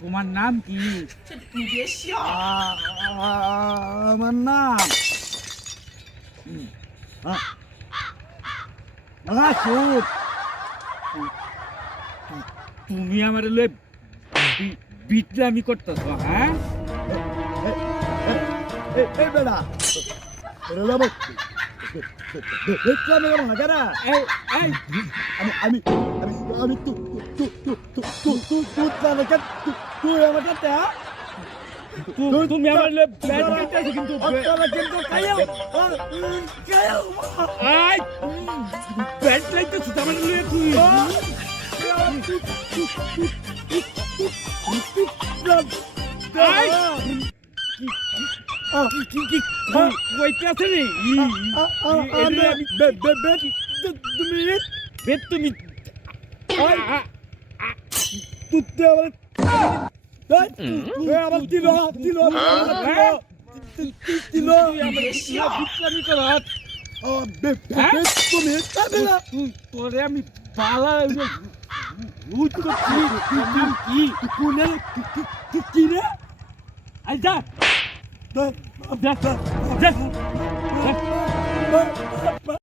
তোমার নাম কি? আমার নাম মাসুদ। তুমি আমার বিটলামি করতেছ, হ্যাঁ? এই বেড়া আমি তুই আমার কাছে তুমি আমার কিন্তু ব্যাট লাইতেছ আমার তুই তুমি আমার দিল তোরে আমি পালা কি রে? আই যা